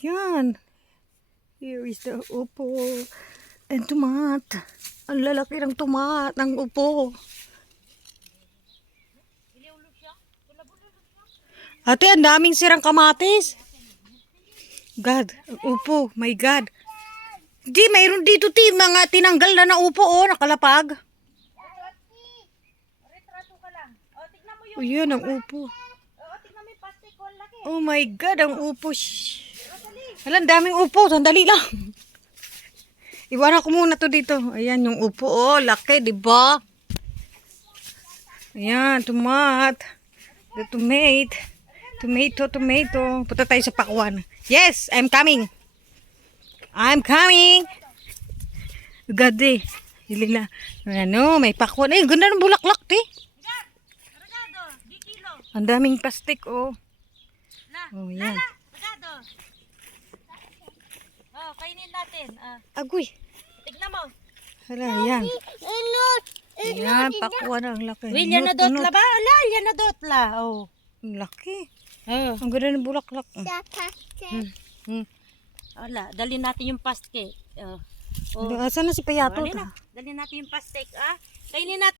Yan. Here is the upo. And tomat. Ang lalaki ng tomat ng upo. Ate, ang daming sirang kamatis. God, upo. My God. Di, mayroon dito, ti. Mga tinanggal na upo, oh. Nakalapag. Oh, yan, ang upo. Oh my God, ang upo. Alam, daming upo. Sandali lang. Iwanan ko muna to dito. Ayan, yung upo. Oh, laki, di ba? Ayan, tomat. The tomato. Tomato. Punta tayo sa pakwan. Yes, I'm coming. Gade. Hilila. Ano, may pakwan. Eh, ganda ng bulaklak, ti. Ang daming plastic, oh. Oh, yan. Oh, kainin natin. Agoy. Tignan mo. Hala, yan. Yan, pakwan ang laki. William na dotla ba? Ala, yan na dotla. Oh. Ang laki. Oh. Ang ganda ng bulaklak. Ala, dali natin yung pastek. Oh. Asan na si Payato? Dali natin yung pastek. Kainin natin.